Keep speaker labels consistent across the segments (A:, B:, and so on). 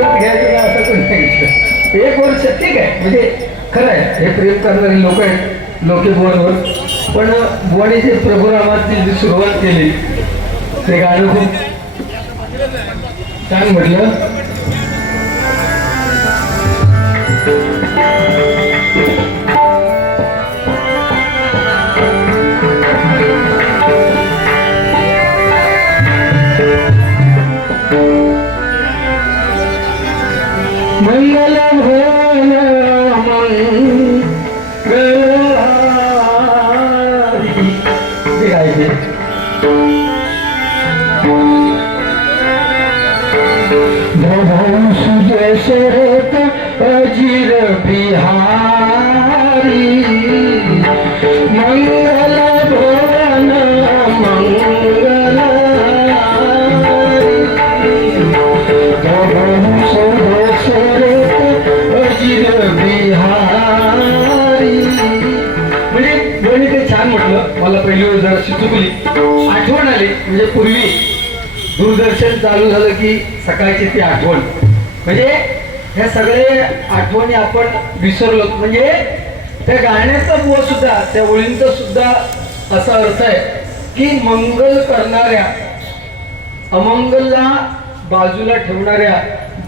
A: परत घ्यायचं का असं कोणी सांगितलं? एक वर्ष ठीक आहे. म्हणजे खरं आहे हे प्रेम करणारे लोक आहेत लोके बुवांवर पण बुवाने प्रभुरामाची जी सुरुवात केली ते गाणं खूप छान म्हटलं. मंगल चुकली. आठवण आली म्हणजे पूर्वी दूरदर्शन चालू झालं की सकाळची ती आठवण. म्हणजे ह्या सगळे आठवणी आपण विसरलो. म्हणजे त्या गाण्याचा बुवा सुद्धा त्या ओळींचा सुद्धा असा अर्थ आहे की मंगल करणाऱ्या अमंगलला बाजूला ठेवणाऱ्या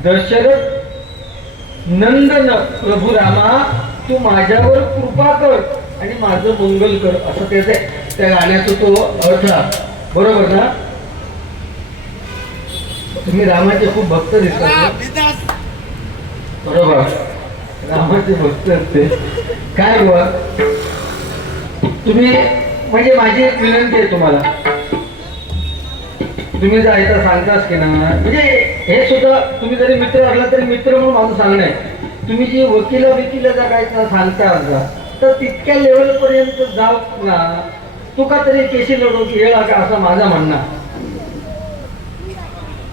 A: दशरथ नंदन प्रभू रामा तू माझ्यावर कृपा कर. आणि माझं मंगल कर असं त्याचे त्या गाण्याचा तो अर्थ. बरोबर ना? तुम्ही रामाचे खूप भक्त दिसतात? बरोबर. रामाचे भक्त असते. काय बुवा तुम्ही म्हणजे माझी एक विनंती आहे तुम्हाला. तुम्ही जर ऐका सांगताच की ना म्हणजे हे सुद्धा तुम्ही जरी मित्र असला तरी मित्र म्हणून माझं सांगणं आहे. तुम्ही जी वकिला विकिला जर काय सांगता असला तर तितक्या लेवल पर्यंत जाऊ ना तुका तरी केशी लढू की का असं माझा म्हणणं.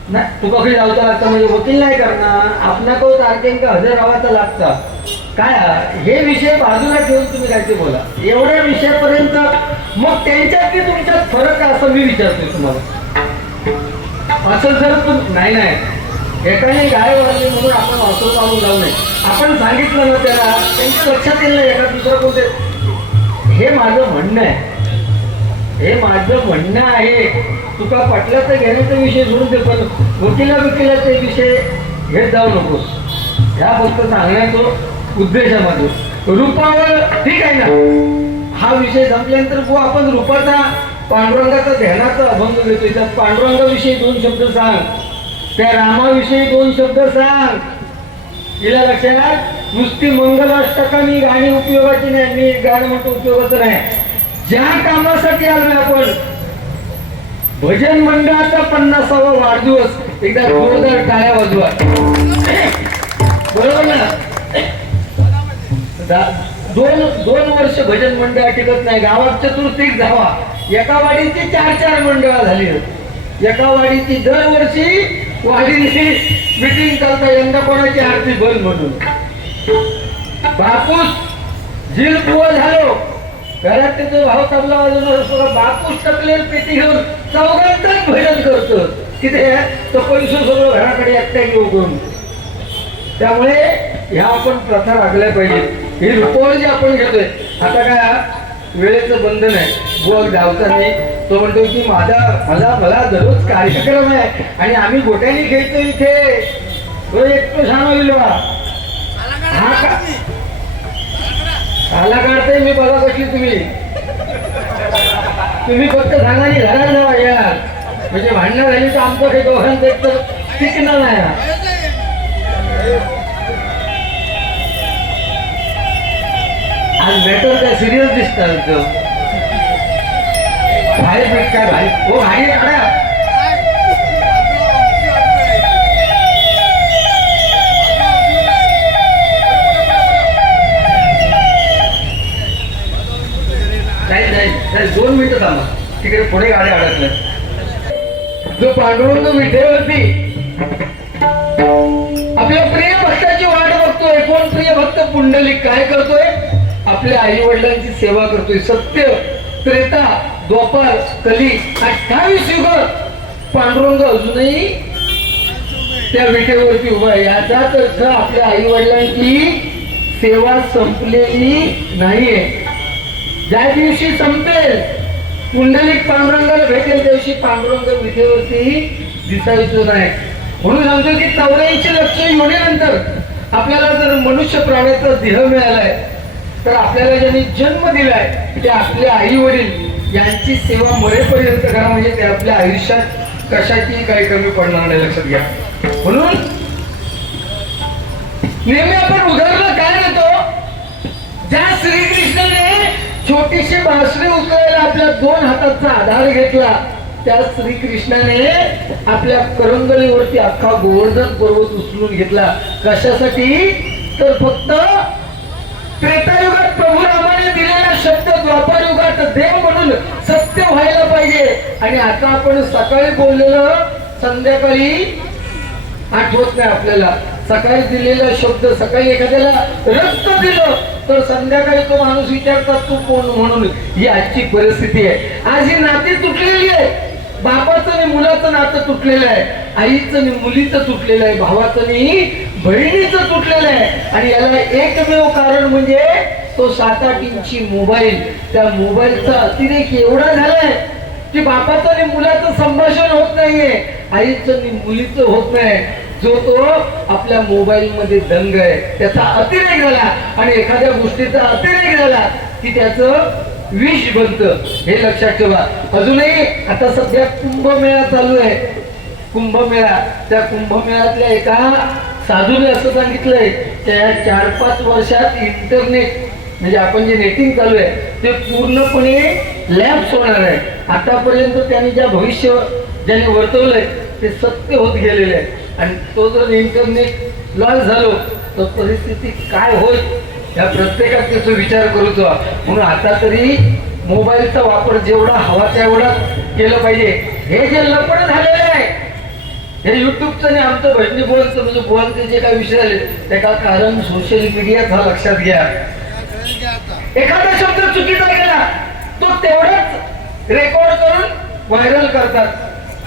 A: नाही तुका काही जाऊचा लागता म्हणजे वकील नाही करणार. आपणा तो हजर राहायचं लागतं? काय हे विषय बाजूला ठेवून तुम्ही काय ते बोला. एवढ्या विषयापर्यंत मग त्यांच्यात की तुमच्यात फरक आहे असं मी विचारतोय तुम्हाला. असं जर तुम नाही नाही. एकाने गाय वाजली म्हणून आपण वासरू पाहून जाऊ नये. आपण सांगितलं ना त्याला त्यांच्या लक्षात येईल ना एका दुसरं कोणते. हे माझं म्हणणं आहे. हे माझं म्हणणं आहे. तुका पटल्याचा घेण्याचा विषय सोडून दे पण वकिला वकिलाचे विषय घेत जाऊ नकोस. ह्या फक्त सांगण्याचं उद्देश आहे माझं. रूपावर ठीक आहे ना? हा विषय संपल्यानंतर बुवा आपण रूपाचा पांडुरंगाचा ध्यानाचा अभंग घेतोय. त्या पांडुरंगाविषयी दोन शब्द सांग. त्या रामाविषयी दोन शब्द सांग. गेल्या लक्षात नुसती मंगलाष्टकानी गाणी उपयोगाची नाही मी गाणं म्हणतो उपयोगाचं नाही. ज्या कामासाठी आलोय आपण भजन मंडळाचा पन्नासावा वाढदिवस एकदा जोरदार टाळ्या वाजवा. बरोबर ना? दोन दोन वर्ष भजन मंडळ टिकत नाही गावात चतुर्थीक जावा. एका वाडीची चार चार मंडळा झाली. एका वाडीची दरवर्षी वाडीची मिटिंग करता यंदा कोणाची आरती बंद म्हणून. बापूस झील पुव झालो. घरात त्याचा भाव तबला वाजून असतो बापूस टकलेल पेटी घेऊन चौघांचाच भजन करतो. तिथे तो पैसे सगळं घराकडे एकट्या घेऊ करून. त्यामुळे ह्या आपण प्रथा राखल्या पाहिजे ही रुपवळ जी आपण घेतोय आता काय वेळेचं बंधन आहे. बुवा धावताना तो म्हणतो की माझा मला मला दररोज कार्यक्रम आहे आणि आम्ही गोट्याने खेळतो इथे. तो एकटो छान होईल बा आला काढताय मी बघा कशी तुम्ही. तुम्ही फक्त सांगा आणि घरात जावा यार म्हणजे भांडणं झाली तर आमचं काही दोघांचं एक तर टिकणार नाही. आणि मॅटर काय सिरियस दिसतात एकदम भेट काय भाई हो भाई काढा दोन मिनिटं थांबा. तिकडे पुढे गाड्या अडकल्या जो पांडुरंग विठेवरती आपल्या प्रिय भक्ताची वाट बघतोय. कोण प्रिय भक्त पुंडलिक? काय करतोय? आपल्या आई वडिलांची सेवा करतोय. सत्य त्रेता द्वापार कली अठ्ठावीस युग. पांडुरंग अजूनही त्या विटेवरती उभा आहे. याचाच अर्थ आपल्या आई वडिलांची सेवा संपलेली नाहीये. ज्या दिवशी संपेल पुंडलिक पांडुरंगाला भेटेल त्या दिवशी पांडुरंग विठेवरती दिसायचो नाही. म्हणून सांगतो की चौऱ्याऐंशी लक्ष येण्यानंतर आपल्याला जर मनुष्य प्राण्याचा देह मिळालाय तर आपल्याला ज्यांनी जन्म दिलाय ते आपले आई वडील यांची सेवा मरेपर्यंत करा म्हणजे ते आपल्या आयुष्यात कशाची काही कमी पडणार नाही लक्षात घ्या. म्हणून नेहमी आपण उदाहरण काय देतो ज्या श्रीकृष्णाने छोटीशी बासरी उचलायला आपल्या दोन हाताचा आधार घेतला त्या श्रीकृष्णाने आपल्या करंगलीवरती अख्खा गोवर्धन पर्वत उचलून घेतला. कशासाठी? तर फक्त त्रेता प्रभू रामाने दिलेला शब्द द्वापार युगात देव म्हणून सत्य व्हायला पाहिजे. आणि आता आपण सकाळी बोललेलं संध्याकाळी आठवत नाही आपल्याला. सकाळी दिलेला शब्द सकाळी एखाद्याला रक्त दिलं तर संध्याकाळी तो माणूस विचारतात तू कोण म्हणून? ही आजची परिस्थिती आहे. आज ही नाती तुटलेली आहे. बापाचं आणि मुलाचं नातं तुटलेलं आहे. आईचं आणि मुलीचं तुटलेलं आहे. भावाचं आणि बहिणीचं तुटलेलं आहे. आणि याला एकमेव कारण म्हणजे तो सात आठ इंची मोबाईल. त्या मोबाईलचा अतिरेक एवढा झालाय की बापाचं आणि मुलाचं संभाषण होत नाहीये. आईचं आणि मुलीचं होत नाही. जो तो आपल्या मोबाईल मध्ये दंग आहे त्याचा अतिरेक झाला आणि एखाद्या गोष्टीचा अतिरेक झाला की त्याचं विष बनतं. हे लक्षात ठेवा. अजूनही आता सध्या कुंभमेळा चालू आहे. कुंभमेळा. त्या कुंभमेळ्यातल्या एका साधूने असं सांगितलंय त्या चार पाच वर्षात इंटरनेट म्हणजे आपण जे नेटिंग चालू आहे ते पूर्णपणे लॅप्स होणार आहे. आतापर्यंत त्यांनी ज्या भविष्य ज्याने वर्तवलंय ते सत्य होत गेलेले आहे. आणि तो जर इंटरनेट लॉस झालो तर परिस्थिती काय होईल या प्रत्येकात त्याचा विचार करूचो म्हणून आता तरी मोबाईलचा वापर जेवढा हवा तेवढा केलं पाहिजे. हे जे लपड झालेलं आहे हे युट्यूबचं आणि आमचं भजनी बोलचं म्हणजे बोलचे जे काही विषय आले त्याचा कारण सोशल मीडियाचा हा लक्षात घ्या. एखादा शब्द चुकीचा गेला तो तेवढाच रेकॉर्ड करून व्हायरल करतात.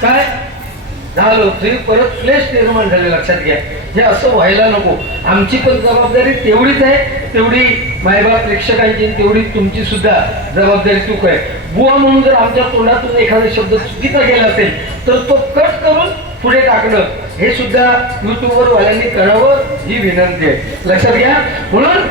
A: काय? झालो तुम्ही परत फ्लेश निर्माण झाले लक्षात घ्या. हे असं व्हायला नको. आमची पण जबाबदारी तेवढीच आहे तेवढी मायबाप प्रेक्षकांची तेवढी तुमची सुद्धा जबाबदारी चूक आहे. बुवा म्हणून जर आमच्या तोंडातून एखादा शब्द चुकीचा गेला असेल तर तो कट करून पुढे टाकणं. हे सुद्धा युट्यूबवर वाल्यांनी करावं ही विनंती आहे. लक्षात घ्या. म्हणून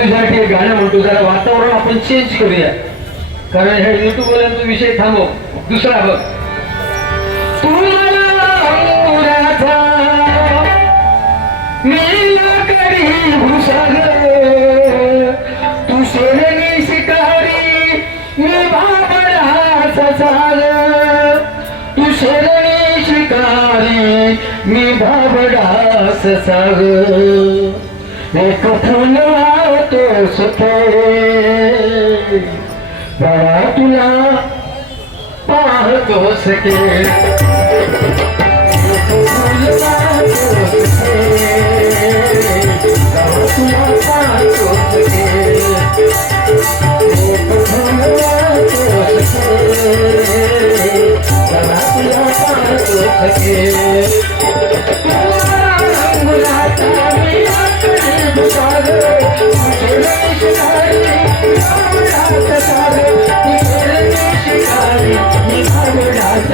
A: तुझ्यासाठी एक गाणं म्हणतो जरा वातावरण आपण चेंज करूया. कारण ह्या युट्यूब वाल्यांचा विषय थांबव. दुसरा बघ. तू मला शिकारी मी बाबराचा तू सोनेरी शिकारी मी बाबडास साग. एक फुल तो सुखे. बरा तुला पाहतो सके. एक फुल वाहतो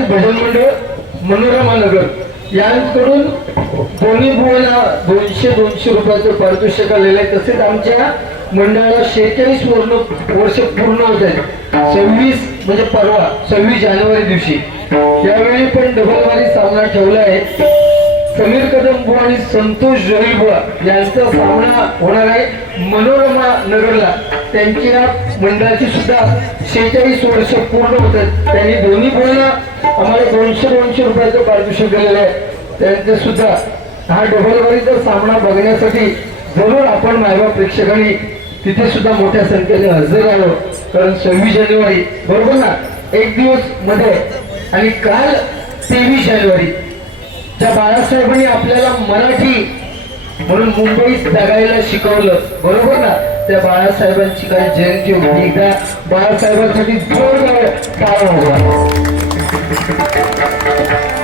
A: फूल भजन मंडळ मनोरमा नगर. यांकडून दोन्ही भुवना दोनशे दोनशे रुपयाचं पारितोषिक आलेलं आहे. तसेच आमच्या मंडळाला शेहेचाळीस वर्ण वर्ष पूर्ण होत आहेत. सव्वीस म्हणजे परवा सव्वीस जानेवारी दिवशी. यावेळी पण डबलवारी सामना ठेवला आहे. समीर कदम बुवा आणि संतोष जोही बुवा यांचा सामना होणार आहे मनोरमा नगरला. त्यांच्या मंडळाची सुद्धा शेहेचाळीस वर्ष पूर्ण होतात त्यांनी दोन्ही बोलणं आम्हाला दोनशे दोनशे रुपयाचं पारितोषिक दिलेलं आहे. त्यांचे सुद्धा हा डबलवारीचा सामना बघण्यासाठी जरूर आपण मायबाप प्रेक्षकांनी तिथे सुद्धा मोठ्या संख्येने हजर आलो कारण सव्वीस जानेवारी बरोबर ना? एक दिवसमध्ये. आणि काल तेवीस जानेवारी. त्या बाळासाहेबांनी आपल्याला मराठी म्हणून मुंबईत जगायला शिकवलं. बरोबर ना? त्या बाळासाहेबांची काय जयंती होती. एकदा बाळासाहेबांसाठी जोरदार टाळा होता Thank you.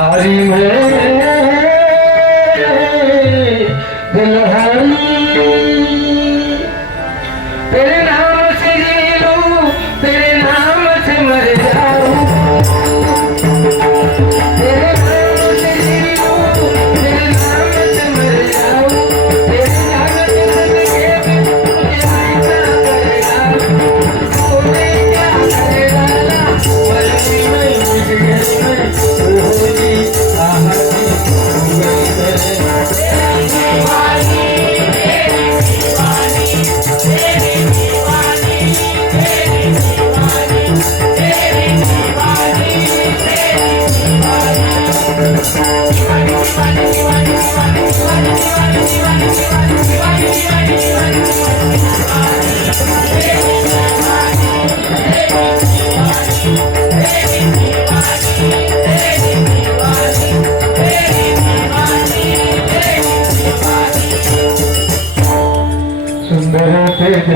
A: आरी में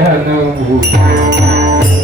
A: ते ध्यान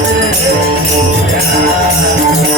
A: Yeah.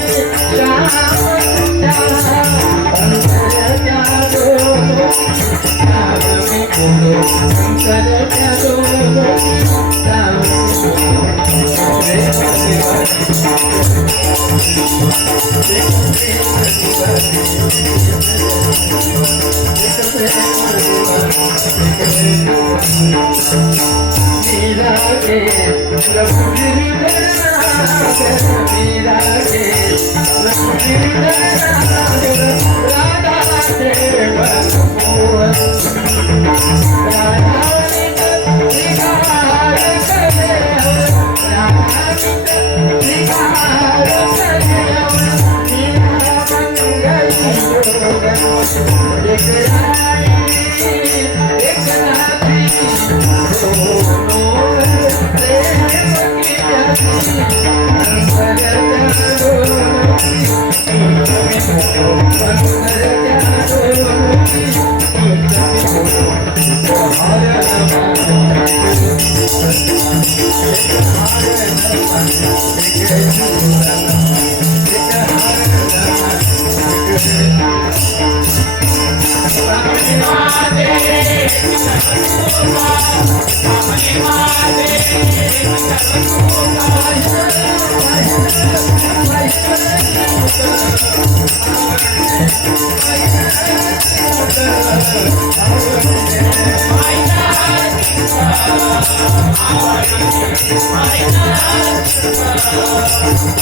A: Thank you. I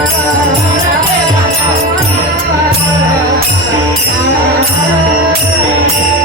B: Thank
A: you.